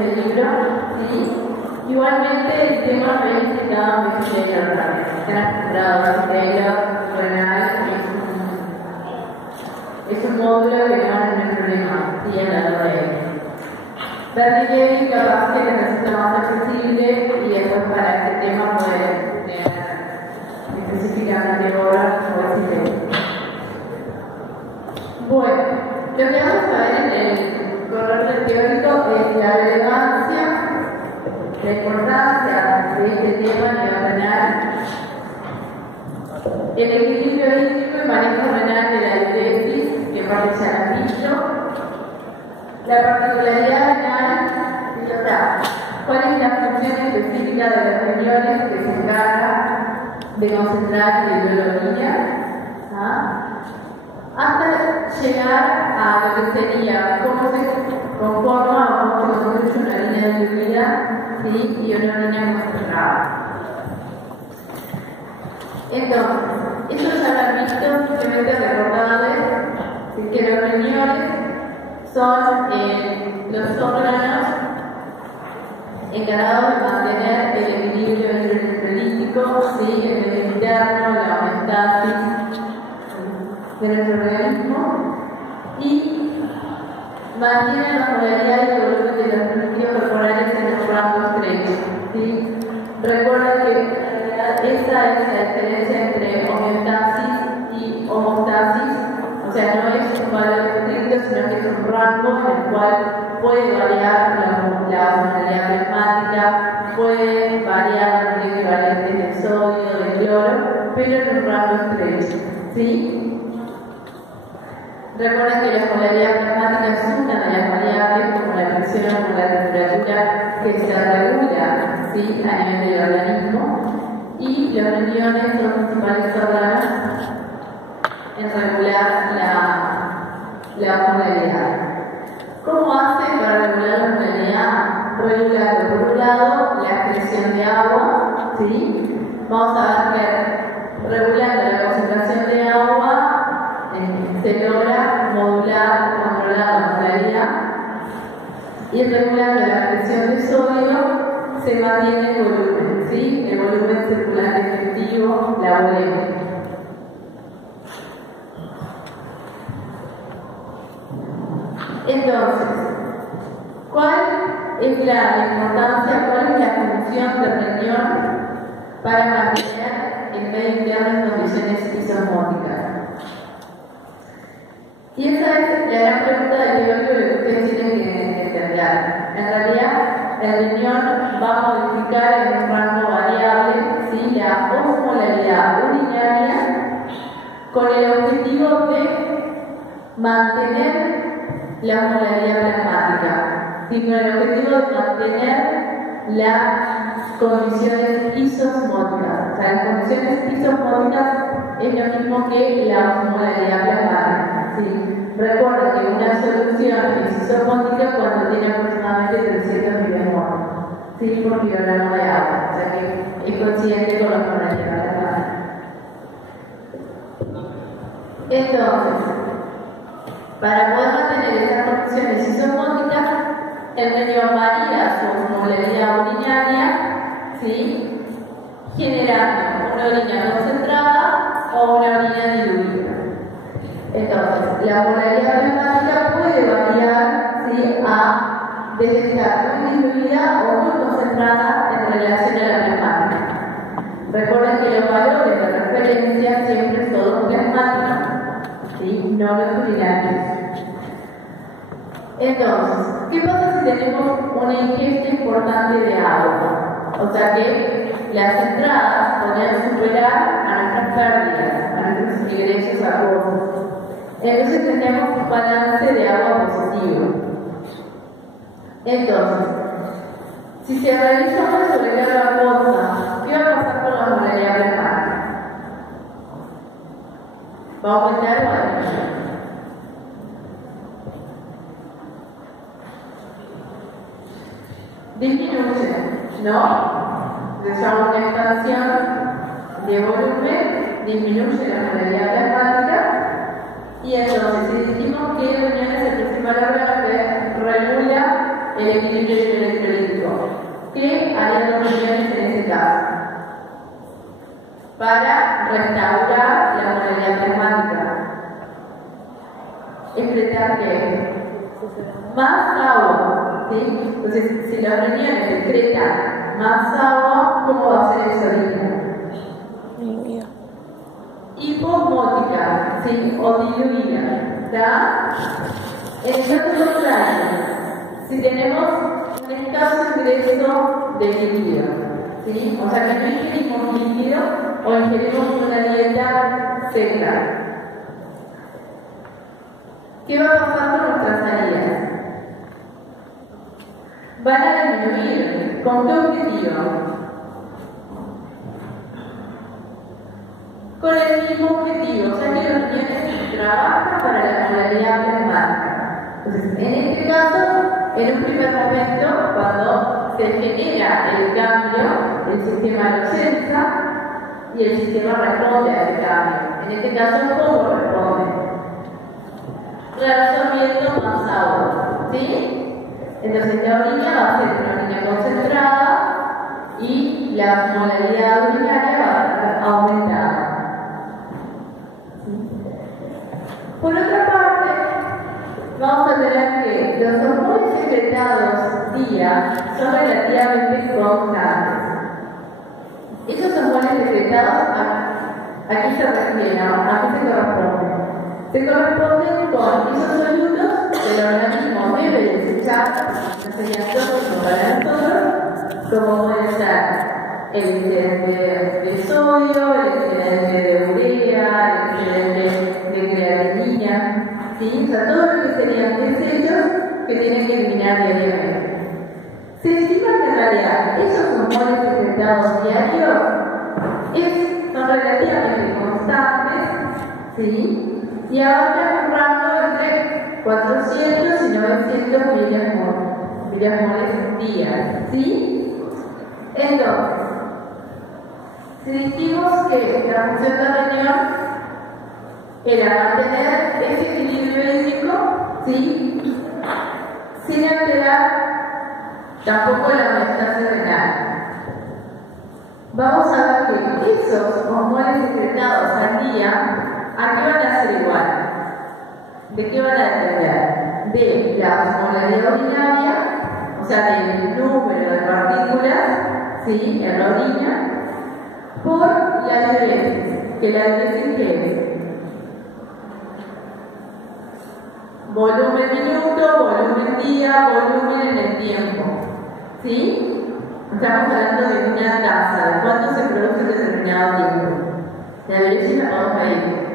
este libro, ¿sí? Igualmente el tema lo he explicado en Taylor también. Están acostumbrados Taylor, renal, es un módulo que no es un problema, ¿sí? En la red. Bernie capaz que resulta más accesible y después para este tema puede tener específicamente horas o decirle. Bueno, lo que vamos a ver en el correr teórico es la relevancia, la importancia de este tema de ordenar el equilibrio hídrico y manejo renal de la diuresis, que parece ya han visto, la particularidad renal, cuál es la función específica de los riñones que se encarga de concentrar la hidroglobina, hasta llegar a lo que sería cómo se conforma o cómo se construye una línea de diluida, ¿sí? Y una línea concentrada. Entonces, esto ya lo han visto, simplemente recordarles que los riñones son los órganos encargados de mantener el equilibrio hidrolítico, ¿sí? El medio interno, la homeostasis de nuestro organismo y mantienen la polaridad y el volumen de los líquidos corporales en el rango estrecho, ¿sí? Recuerden que esa es la diferencia entre homeostasis y homostasis, o sea, no es un valor estricto, sino que es un rango en el cual puede variar la osmolaridad plasmática, puede variar los equivalentes de sodio, de cloro, pero en un rango estrecho, ¿sí? Recuerden que la osmolaridad plasmática es una de las variables, como la presión o como la temperatura, que se regula, ¿sí? A nivel del organismo, y los riñones son los principales órganos en regular la osmolaridad. ¿Cómo hace para regular la osmolaridad? Regulando, por un lado, la excreción de agua, ¿sí? Vamos a ver que regulando la concentración de agua se logra modular, controlar la osmolaridad, y regulando la excreción de sodio se mantiene el volumen, ¿sí? El volumen circular efectivo, la volemia. Entonces, ¿cuál es la importancia, cuál es la función del riñón para mantener el medio interno en condiciones isosmóticas? Y esa es la gran pregunta del teórico que ustedes tienen que entender. En realidad, el riñón va a modificar en un rango variable, ¿sí? La osmolaridad urinaria con el objetivo de mantener la osmolaridad plasmática, ¿sí? Con el objetivo de mantener las condiciones isosmóticas. O sea, las condiciones isosmóticas es lo mismo que la osmolaridad plasmática, ¿sí? Recuerda que una solución es isosmótica cuando tiene aproximadamente 300 milimoles, ¿sí? Por kilogramo de agua, o sea que es coincidente con la osmolaridad plasmática. Entonces, para poder mantener esas condiciones isosmóticas, el riñón varía su osmolaridad urinaria, ¿sí? Generando una orina concentrada o una orina diluida. Entonces, la osmolaridad plasmática puede variar, ¿sí? Desde estar muy diluida o muy concentrada en relación a la plasmática. Recuerden que los valores de referencia siempre son los plasmáticos, ¿sí? No los urinarios. Entonces, ¿qué pasa si tenemos una ingesta importante de agua? O sea que las entradas podrían superar a nuestras pérdidas, a nuestros ingresos acuosos. Entonces tendríamos un balance de agua positivo. Entonces, si se realiza una sobrecarga acuosa, ¿qué va a pasar con la osmolaridad plasmática? ¿Va a aumentar o va a disminuir? Disminuye, ¿no? Se llama una expansión de volumen, disminuye la osmolaridad plasmática, y entonces si dijimos que el riñón es el principal órgano que regula el equilibrio ¿qué harían los riñones en ese caso? Para restaurar la molalidad plasmática. Excretar ¿qué? Más agua, ¿sí? Entonces, si los riñones excretan más agua, ¿cómo va a ser esa orina? Hipomótica, ¿sí? O diluida, ¿está? En el caso contrario, si tenemos un escaso ingreso de líquido, ¿sí? O sea que no ingerimos líquido o ingerimos una dieta seca, ¿qué va a pasar con nuestras salidas? Van a disminuir. ¿Con qué objetivo? Con el mismo objetivo, o sea que los riñones trabajan para la molalidad plasmática. Entonces, en este caso, en un primer momento, cuando se genera el cambio, el sistema lo sensa y el sistema responde a ese cambio. En este caso, ¿cómo responde? Reabsorbiendo más agua, ¿sí? Entonces la orina va a ser una orina concentrada y la molalidad urinaria va a estar aumentada. Por otra parte, vamos a tener que los hormonas secretados día son relativamente constantes. Esos hormonas secretados, ¿a qué se refieren? ¿A qué se corresponden? Se corresponden con esos solutos que el organismo debe desechar, no sería tóxico para nosotros, como puede ser el excedente de sodio, el excedente de urea, el excedente de creatinina, ¿sí? O sea, todo lo que serían desechos que tienen que eliminar diariamente. Se estima que en realidad esos hormonas secretados diarios son relativamente constantes, ¿sí? Y abarcan un rango entre 400 y 900 miliamoles día, ¿sí? Entonces, si dijimos que la función del riñón era mantener ese equilibrio hídrico, ¿sí? Sin alterar tampoco la homeostasis renal. Vamos a ver que esos hormonas secretados al día, ¿a qué van a ser igual? ¿De qué van a depender? De la osmolaridad urinaria, o sea, del número de partículas, ¿sí? En la orina, por la diuresis, que la diuresis ¿qué es? Volumen minuto, volumen día, volumen en el tiempo, ¿sí? Estamos hablando de una tasa, de cuánto se produce en determinado tiempo. La diuresis la vamos a ir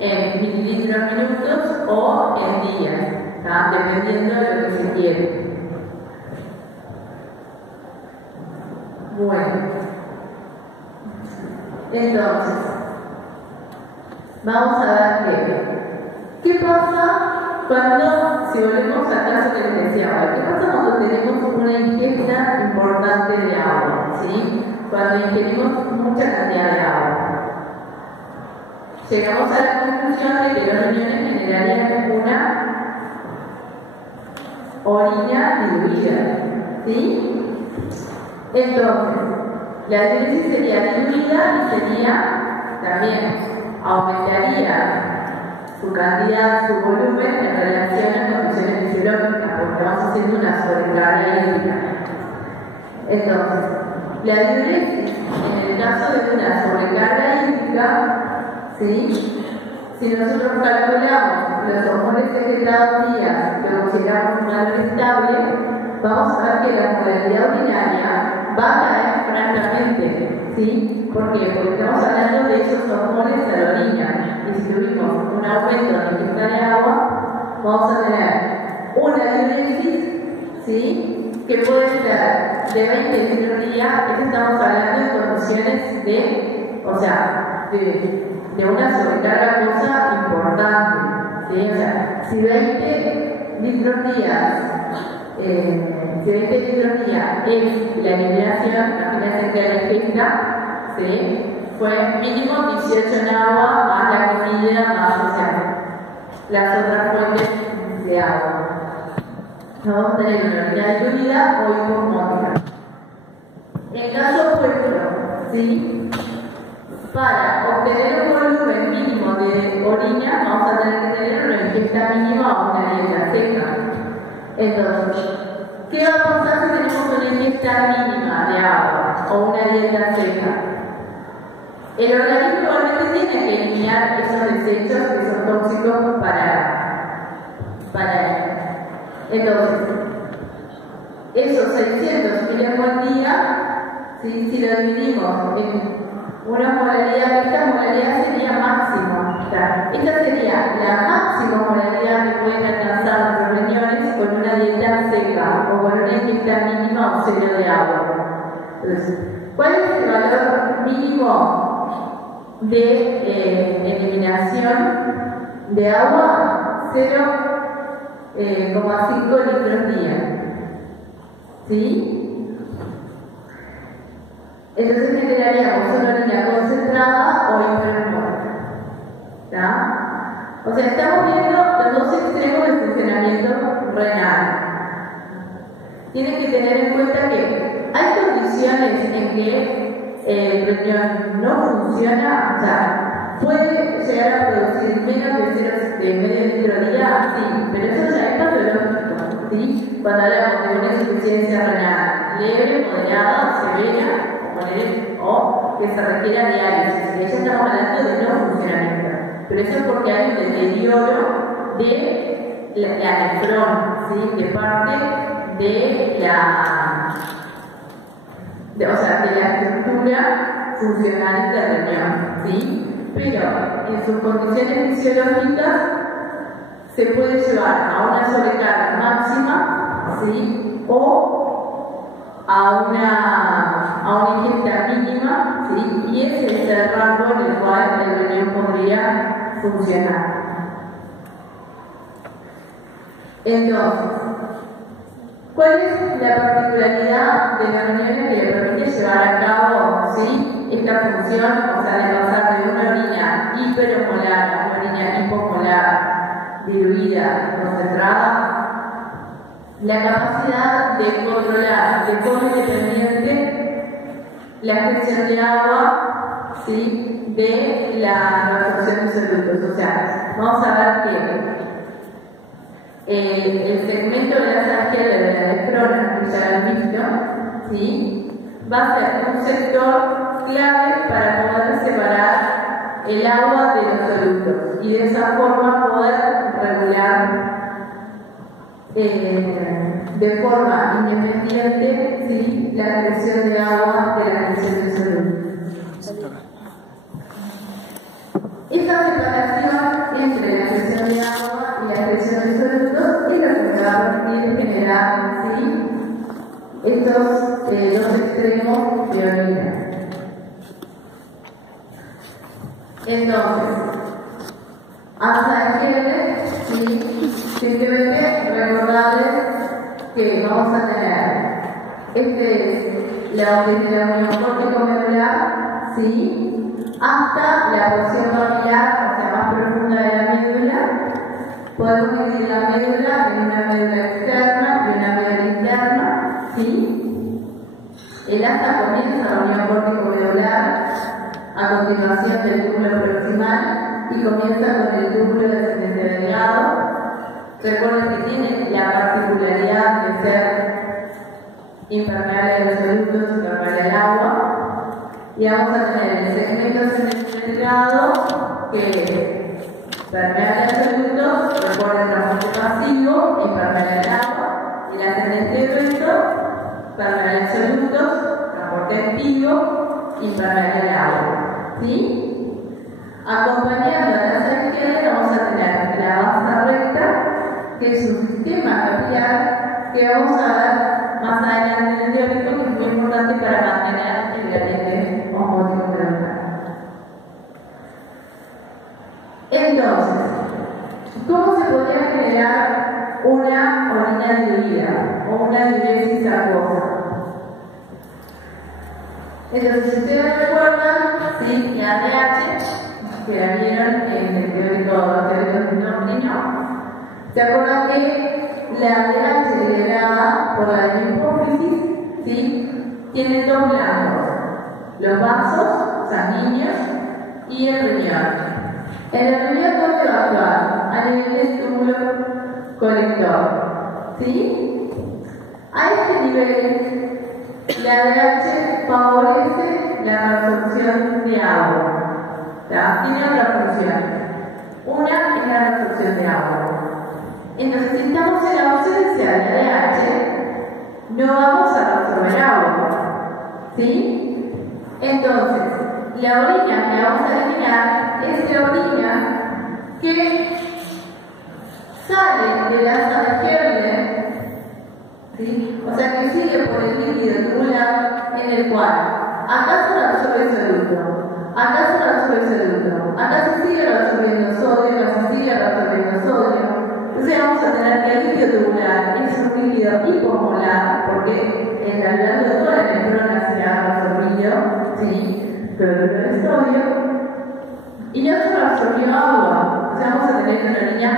en mililitros minutos o en días, ¿tá? Dependiendo de lo que se quiere. Bueno, entonces, vamos a ver qué pasa cuando, si volvemos al caso que les decía ahora, ¿qué pasa cuando tenemos una ingesta importante de agua? ¿Sí? Cuando ingerimos mucha cantidad de agua. Llegamos a la conclusión de que los riñones generarían una orina diluida, ¿sí? Entonces, la diuresis sería diluida y sería también, aumentaría su cantidad, su volumen en relación a condiciones fisiológicas, porque vamos haciendo una sobrecarga hídrica. Entonces, la diuresis, en el caso de una sobrecarga hídrica, ¿sí? Si nosotros calculamos los hormonas secretados días que consideramos un valor estable, vamos a ver que la molalidad urinaria va a caer francamente, ¿sí? ¿Por qué? Porque estamos hablando de esos hormonas a la orina, y si tuvimos un aumento de la ingesta de agua, vamos a tener una diuresis, ¿sí? Que puede ser de 20 litros día, que estamos hablando de condiciones de, o sea, de una sobrecarga cosa importante, ¿sí? O sea, si 20 litros días es la eliminación, imagínense que la ingesta, ¿sí? Fue mínimo 18 en agua, más la comida, más, o sea, las otras fuentes de agua. vamos a tener una orina diluida o hiposmótica. En caso opuesto, ¿sí? Para obtener un volumen mínimo de orina, vamos a tener que tener una ingesta mínima o una dieta seca. Entonces, ¿qué va a pasar si tenemos una ingesta mínima de agua o una dieta seca? El organismo igualmente tiene que eliminar esos desechos que son tóxicos para él. Entonces, esos 600 miligramos al día, ¿sí? Si lo dividimos en una molaridad, esta molaridad sería máxima. Esta sería la máxima molaridad que pueden alcanzar nuestros riñones con una dieta seca o con una ingesta mínima o cero de agua. Entonces, ¿cuál es el valor mínimo de eliminación de agua? 0,5 litros día. ¿Sí? Entonces generaríamos una orina concentrada o hiperosmótica. O sea, estamos viendo los dos extremos del funcionamiento renal. Tienen que tener en cuenta que hay condiciones en que el riñón no funciona, o sea, puede llegar a producir menos de medio litro día, sí, pero eso ya es patológico, ¿sí? Cuando hablamos de una insuficiencia renal leve, moderada, severa, o que se requiera diálisis, que ya estamos hablando de no funcionamiento, pero eso es porque hay un deterioro de la nefrón, ¿sí? De parte de la estructura funcional del riñón, ¿sí? Pero en sus condiciones fisiológicas se puede llevar a una sobrecarga máxima, ¿sí? O a una ingesta mínima, ¿sí? Y ese es el rango en el cual el riñón podría funcionar. Entonces, ¿cuál es la particularidad de los riñones que le permite llevar a cabo, ¿sí? Esta función, o sea, de pasar de una orina hiperosmolar a una orina hiposmolar diluida, concentrada? La capacidad de controlar de forma independiente la extracción de agua, ¿sí? De la absorción de solutos. O sea, vamos a ver que el segmento de la sargía de la nefrona, que ya lo han visto, ¿sí? Va a ser un sector clave para poder separar el agua de los solutos y de esa forma poder regular de forma independiente, ¿sí? La extracción de agua de la extracción de solutos. Esta separación entre la extracción de agua y la extracción de solutos es lo que va a permitir generar, ¿sí? Estos dos extremos de orina. Entonces, hasta el ¿sí? Simplemente recordarles que vamos a tener la unión córtico-medular, ¿sí? Hasta la porción maxilar, o sea, más profunda de la médula. Podemos dividir la médula en una médula externa y una médula interna, ¿sí? El asta comienza la unión córtico-medular a continuación del túbulo proximal y comienza con el túbulo descendente delgado. Recuerden que tiene la particularidad de ser impermeable a los solutos, impermeable al agua. Y vamos a tener el segmento ascendente delgado que permeable a los solutos, recuerden transporte pasivo, impermeable al agua. Y el ascendente recto, permeable a los solutos, transporte activo, impermeable al agua. ¿Sí? Acompañando a la sargía vamos a tener la base recta, que es un sistema capilar que vamos a ver más adelante en el teórico, que es muy importante para mantener el gradiente osmótico cerebral. Entonces, ¿cómo se podría generar una orina diluida o una diuresis acuosa? Entonces, si ustedes recuerdan, ¿sí? La RH, que la vieron en el teórico de endocrino, ¿se acuerdan que la ADH liberada por la hipófisis, ¿sí?, tiene dos blancos, los vasos sanguíneos y el riñón. En el riñón, ¿dónde va a actuar? A nivel del túbulo colector, ¿sí? A este nivel, la ADH favorece la absorción de agua. Tiene otra función. Una es la absorción de agua. Entonces, si estamos en la ausencia de ADH, no vamos a absorber agua, ¿sí? Entonces, la orina que vamos a eliminar es la orina que sale de la Sanagerde, ¿sí? O sea, que sigue por el líquido tubular en el cual acá se absorbe soluto, acá se absorbe soluto, acá se sigue absorbiendo sodio, acá se sigue absorbiendo sodio. Entonces vamos a tener que el líquido tubular es un líquido hipomolar, porque en realidad de toda la neurona se ha absorbido, ¿sí?, cloruro de sodio, y no solo absorbió agua. Entonces vamos a tener una orina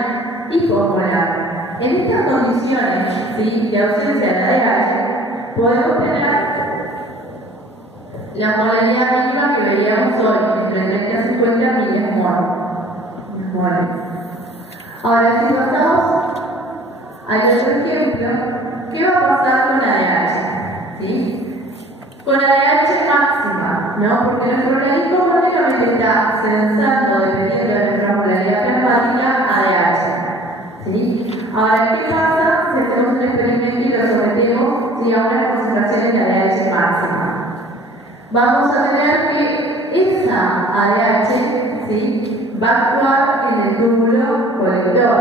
hipomolar. En estas condiciones, ¿sí?, de ausencia de ADH, podemos tener la molaridad mínima que veíamos hoy, entre 30 y 50 milimol. Ahora, si pasamos al otro ejemplo, ¿qué va a pasar con ADH? ¿Sí? Con ADH máxima, ¿no? Porque nuestro organismo continuamente está censando, dependiendo de nuestra molaridad plasmática, ADH. ¿Sí? Ahora, ¿qué pasa si hacemos un experimento y lo sometemos, ¿sí?, a unas concentraciones de ADH máxima? Vamos a tener que esa ADH, ¿sí?, va a actuar en el túbulo colector.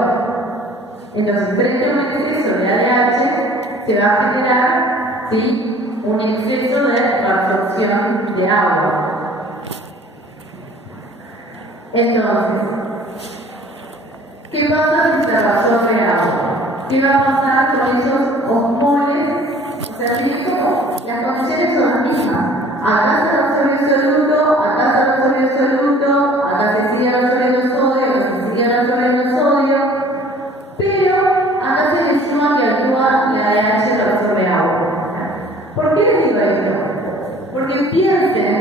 Entonces, frente a un exceso de ADH, se va a generar, ¿sí?, un exceso de absorción de agua. Entonces, ¿qué pasa si se absorbe agua? ¿Qué va a pasar con esos osmoles? O sea, las condiciones son las mismas. Acá se absorbe soluto, acá se absorbe soluto, acá se sigue absorbiendo sodio, acá se sigue absorbiendo sodio, pero acá se le suma que actúa la ADH que absorbe agua. ¿Por qué les digo esto? Porque piensen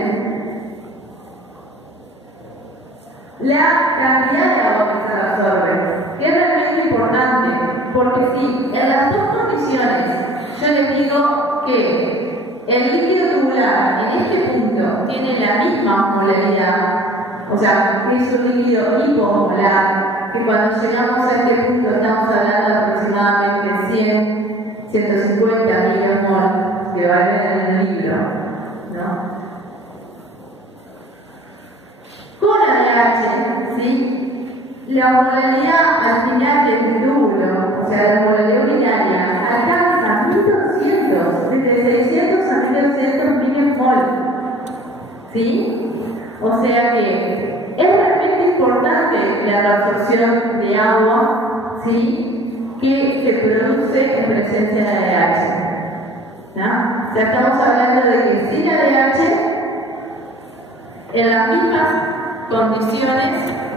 la cantidad de agua que se absorbe, que es realmente importante, porque si en las dos condiciones yo les digo que el líquido tubular en este punto tiene la misma molaridad, o sea, que es un líquido hipomolar, que cuando llegamos a este punto estamos hablando de aproximadamente 100, 150 milimol, que va a ver en el libro, ¿no? Con ADH, ¿sí?, la molaridad al final del túbulo, o sea, la molaridad urinaria, alcanza 1200, desde 600 a 1200 milimol, ¿sí? O sea que es realmente importante la absorción de agua, ¿sí?, que se produce en presencia de ADH, ¿no? O sea, estamos hablando de que sin ADH, en las mismas condiciones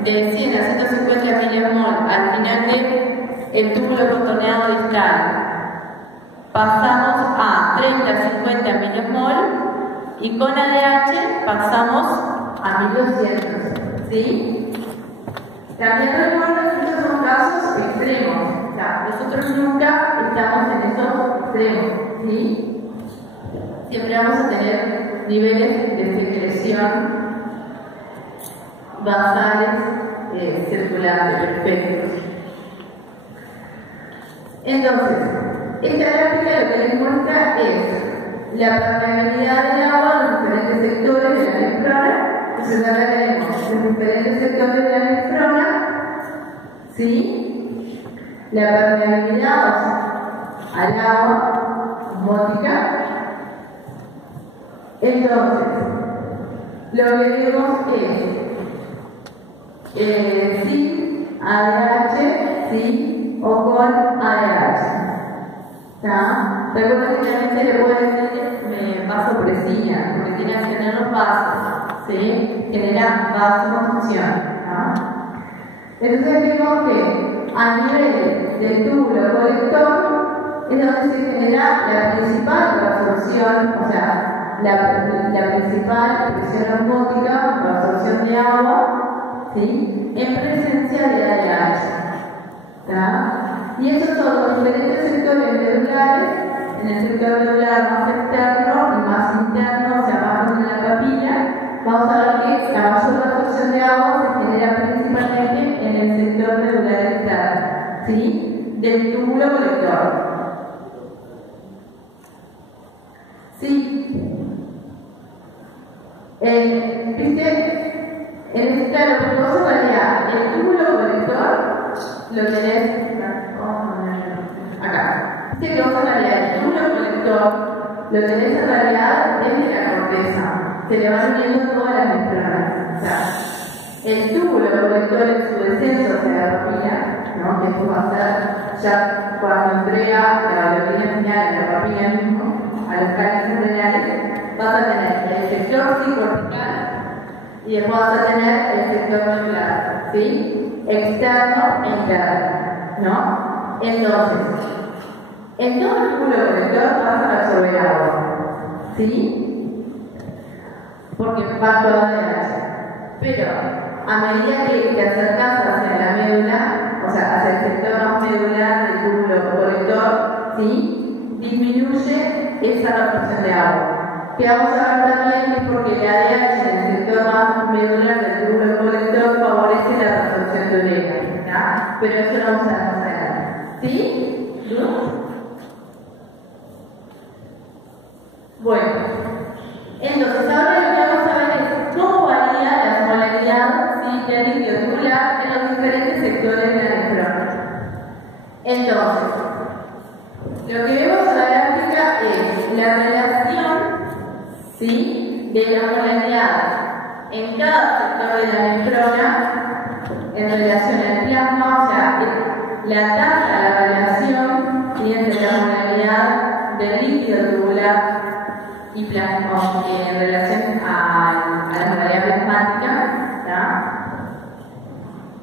de 100 a 150 milimol al final del túbulo contorneado distal, pasamos a 30 a 50 milimol, y con ADH pasamos a 1200, ¿sí? También recuerden que estos son casos extremos, o sea, nosotros nunca estamos en esos extremos, ¿sí? Siempre vamos a tener niveles de secreción basales circulantes perfectos. Entonces, esta gráfica lo que les muestra es la permeabilidad del agua en los diferentes sectores de la nefrona. Entonces acá tenemos los diferentes sectores de la nefrona, ¿sí?, la permeabilidad al agua osmótica. Entonces, lo que vemos es sin ADH, ¿sí?, o con ADH. ¿Está? Recuerda que también se le puede decir vasopresina, porque tiene que tener los vasos, ¿sí?, genera vasoconstricción, ¿no? Entonces vemos que a nivel del túbulo colector es donde se genera la principal absorción, o sea, la principal presión osmótica o absorción de agua, ¿sí?, en presencia de ADH. Y esos son los diferentes sectores medulares. En el sector medular más externo y más interno, o sea, más en la papila, vamos a ver que la mayor absorción de agua se genera principalmente en el sector medular externo, ¿sí?, del túbulo colector. ¿Sí? ¿Viste? En este claro, vos en realidad, el túbulo colector lo tenés acá. Viste que vos en realidad, el túbulo colector lo tenés en realidad desde la corteza. Se le van uniendo todas las membranas. O sea, el túbulo colector en su descenso hacia la papila, ¿no?, que esto va a ser ya cuando entrega la biología final en la papila mismo, a los cálices renales, vas a tener el sector cortical y después vas a tener el sector medular, ¿sí?, externo e interno, ¿no? Entonces, en todo el túbulo colector vas a absorber agua, ¿sí?, porque va todo ADH. Pero a medida que te acercas hacia la médula, o sea, hacia el sector más medular del túbulo colector, ¿sí?, disminuye esa absorción de agua. Que vamos a ver también es porque el ADH en el sector más medular del túbulo colector favorece la absorción de urea, ¿tá? Pero eso lo vamos a ver más adelante. ¿Sí? Bueno, entonces ahora lo que vamos a ver es cómo varía la osmolaridad, ¿sí?, del líquido tubular en los diferentes sectores de la nefrona. Entonces, lo que vemos en la gráfica es la relación, ¿sí?, de la osmolaridad en cada sector de la nefrona en relación al plasma, o sea, la tasa, la relación, ¿sí?, entre la osmolaridad del líquido tubular y plasma en relación a la osmolaridad plasmática, ¿tá?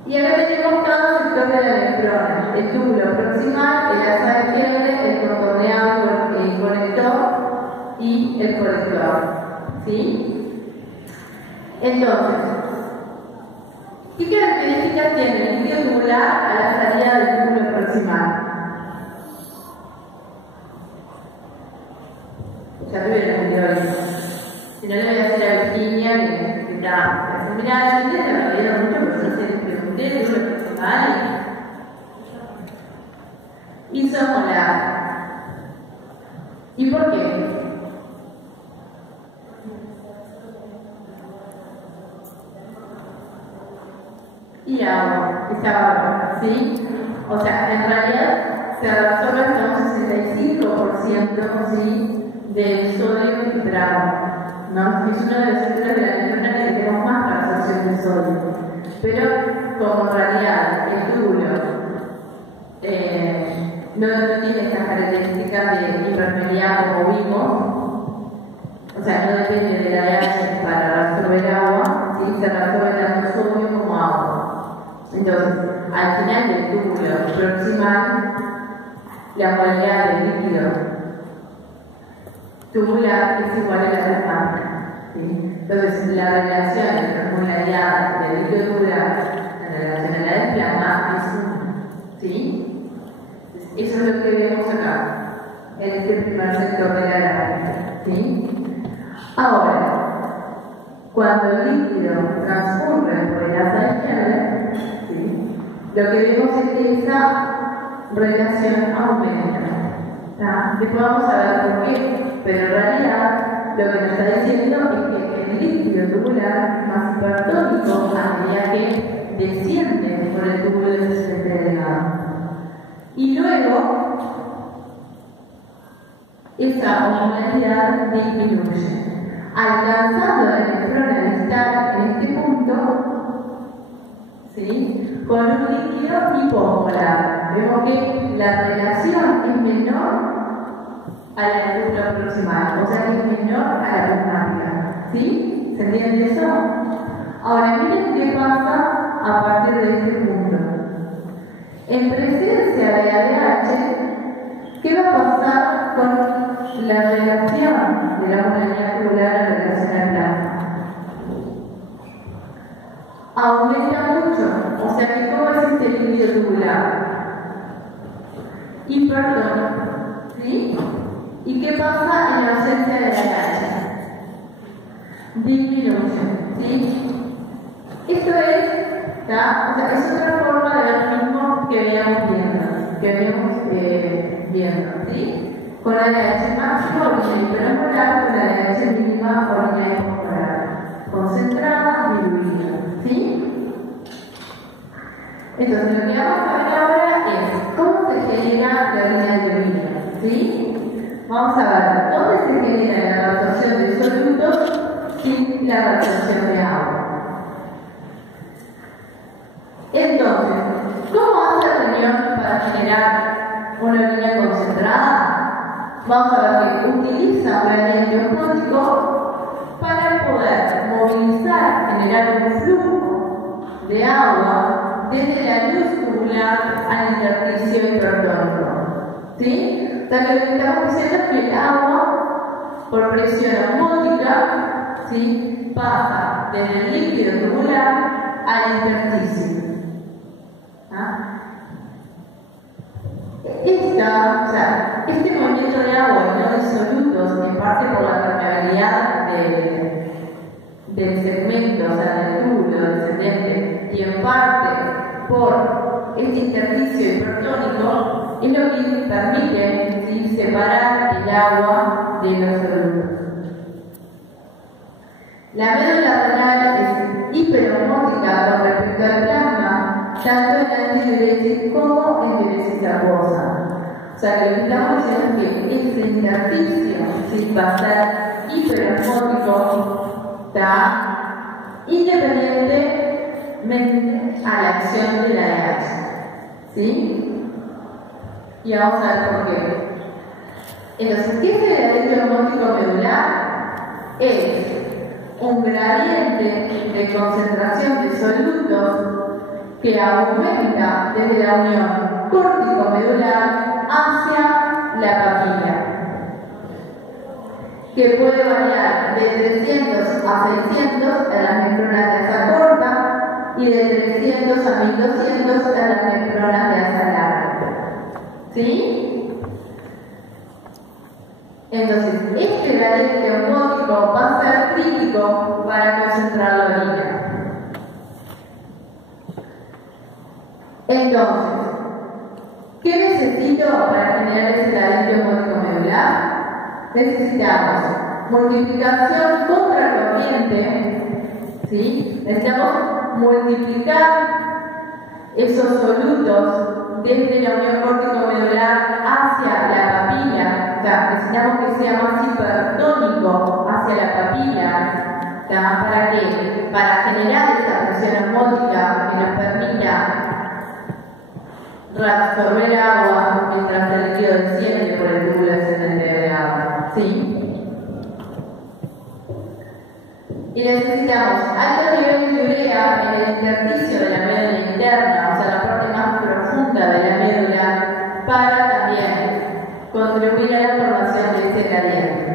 Y acá tenemos cada sector de la nefrona: el túbulo proximal, el asa de Hebde, el contorneado, el conector y el colector, ¿sí? Entonces, ¿qué características tiene el líquido tubular a la salida del túbulo proximal? Ya tuvieron entendido eso. Si no, le voy a decir a Virginia que está. Mirá, yo te lo dieron mucho, pero no sé, le pregunté el túbulo proximal y isomolar. ¿Y por qué? Y agua, esa agua, ¿sí? O sea, en realidad se absorbe hasta un 65%, ¿sí?, del sodio filtrado, ¿no? Es uno de los sectores de la nefrona que tenemos más para absorción de sodio. Pero como en realidad el túbulo no tiene estas características de hipermelia como vimos, o sea, no depende de la ADH para absorber agua, ¿sí?, se absorbe tanto sodio como agua. Entonces, al final del túbulo proximal, la osmolaridad del líquido tubular es igual a la plasmática, ¿sí? Entonces, la relación entre la osmolaridad del líquido tubular en relación a la del plasma es 1, ¿sí? Eso es lo que vemos acá, en este primer sector de la gráfica, ¿sí? Ahora, cuando el líquido transcurre por el asa izquierda, ¿sí?, lo que vemos es que esa relación aumenta. Después vamos a ver por qué, pero en realidad lo que nos está diciendo es que el líquido tubular es más hipertónico a medida que desciende por el túbulo de delgado. Y luego, esa osmolaridad disminuye, alcanzando la nefrona de estar en este punto, ¿sí?, con un líquido hiposmolar. Vemos que la relación es menor a la nefrona proximal, o sea que es menor a la plasmática, ¿sí? ¿Se entiende eso? Ahora miren qué pasa a partir de este punto. En presencia de ADH, ¿qué va a pasar con la relación de la movilidad tubular en relación al plasma? Aumenta mucho, o sea que ¿cómo es este líquido tubular? Hipertónico, ¿sí? ¿Y qué pasa en la ausencia de ADH? Disminuye, ¿sí? Esto es, ¿tá? O sea, es otra forma de ver lo mismo que veníamos viendo, ¿sí? Con la ADH máxima orina hipermolar, con la ADH mínima orina hipermolar, concentrada, diluida, ¿sí? Entonces, lo que vamos a ver ahora es cómo se genera la orina diluida, ¿sí? Vamos a ver dónde se genera la absorción de solutos sin la absorción de agua. Entonces, ¿cómo hace la reunión para generar una orina concentrada? Vamos a ver que utiliza un gradiente osmótico para poder movilizar, generar un flujo de agua desde la luz tubular al intersticio hipertónico. ¿Sí? O sea, lo que estamos diciendo es que el agua, por presión osmótica, ¿sí?, pasa desde el líquido tubular al intersticio. Este movimiento de agua y no de solutos, en parte por la permeabilidad del segmento, o sea, del túbulo descendente, y en parte por este intersticio hipertónico, es lo que permite, ¿sí?, separar el agua de los solutos. La médula renal es hiperosmótica con respecto al plasma, tanto en antidiuresis como en diuresis acuosa. O sea, que lo que estamos diciendo es que este intersticio, ¿sí?, va a ser hiperosmótico, ¿está?, independientemente a la acción de la ADH, ¿sí? Y vamos a ver por qué. Entonces, ¿qué es el gradiente osmótico medular? Es un gradiente de concentración de solutos que aumenta desde la unión córtico-medular hacia la papila, que puede variar de 300 a 600 en las nefronas de asa corta y de 300 a 1200 en las nefronas de asa larga. ¿Sí? Entonces, este gradiente osmótico va a ser crítico para concentrar la orina. Entonces, ¿qué necesito para generar ese gradiente osmótico medular? Necesitamos multiplicación contracorriente, ¿sí? Necesitamos multiplicar esos solutos desde la unión córtico-medular hacia la papila. O sea, necesitamos que sea más hipertónico hacia la papila. ¿Para qué? Para generar esa presión osmótica que nos permita reabsorber agua mientras el líquido desciende por el túbulo descendente de agua. ¿Sí? Y necesitamos alto nivel de urea en el intersticio de la médula interna, o sea, la parte más profunda de la médula, para también contribuir a la formación de ese gradiente.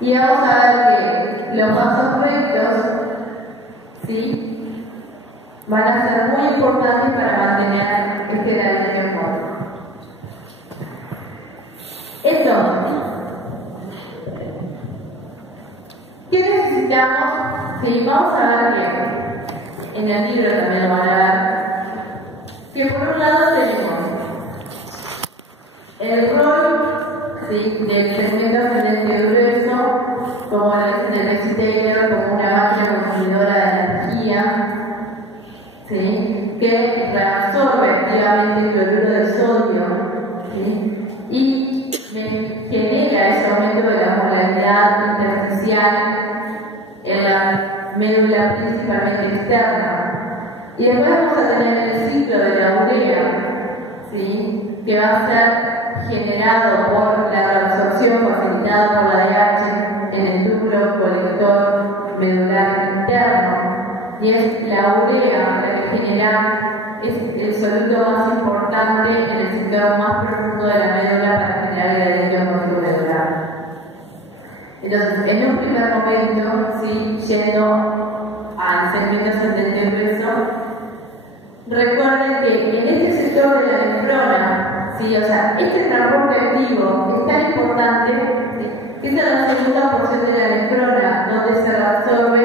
Y vamos a ver que los vasos rectos, ¿sí?, van a ser muy importantes para mantener este gradiente osmótico. Entonces, ¿qué necesitamos? Sí, vamos a ver que en el libro también lo van a ver, que por un lado tenemos el rol, ¿sí?, del segmento ascendente grueso, como el Taylor, como una máquina consumidora de energía, ¿sí?, que reabsorbe activamente el cloruro de sodio, ¿sí?, y me genera ese aumento de la molaridad intersticial en la médula principalmente externa. Y después vamos a tener el ciclo de la urea, ¿sí?, que va a ser generado por la reabsorción facilitada por la ADH en el túbulo colector medular interno, y es la urea la que genera, es el soluto más importante en el sector más profundo de la médula para generar el adherencia muscular. Entonces, en un primer momento, ¿sí? Yendo al segmento ascendente de peso, recuerden que en este sector de la nefrona, ¿sí? O sea, este transporte activo es tan importante que es la segunda porción de la nefrona donde se absorbe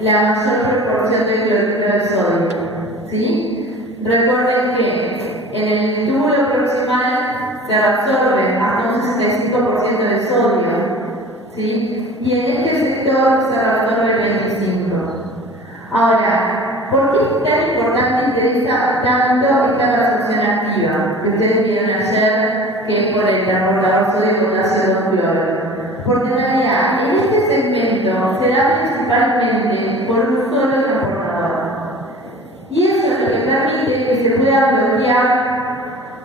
la mayor proporción de cloruro de sodio, ¿sí? Recuerden que en el túbulo proximal se absorbe hasta un 65% de sodio, ¿sí? Y en este sector se absorbe el 25%. Ahora, ¿por qué es tan importante e interesa tanto esta absorción activa que ustedes vieron ayer, que es por el transportador sodio-potasio 2-cloro? Porque en realidad, en este segmento se da principalmente por un solo transportador. Y eso es lo que permite que se pueda bloquear,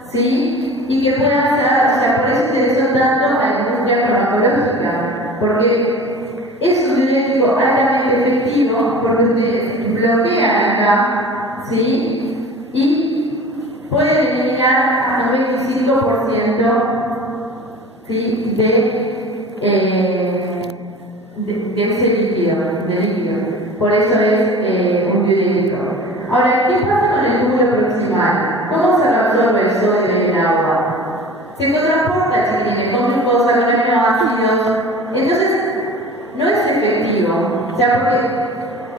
¿sí? Y que pueda hacer, o sea, por eso interesó tanto a la industria farmacológica, porque es un diurético altamente efectivo, porque ustedes bloquean acá, ¿sí? Y pueden eliminar hasta un 25%, ¿sí? de ese líquido, Por eso es un diurético. Ahora, ¿qué pasa con el túbulo proximal? ¿Cómo se absorbe el sodio en el agua? Se transporta, chiquitines, con glucosa, con aminoácidos. Entonces, no es efectivo. O sea, porque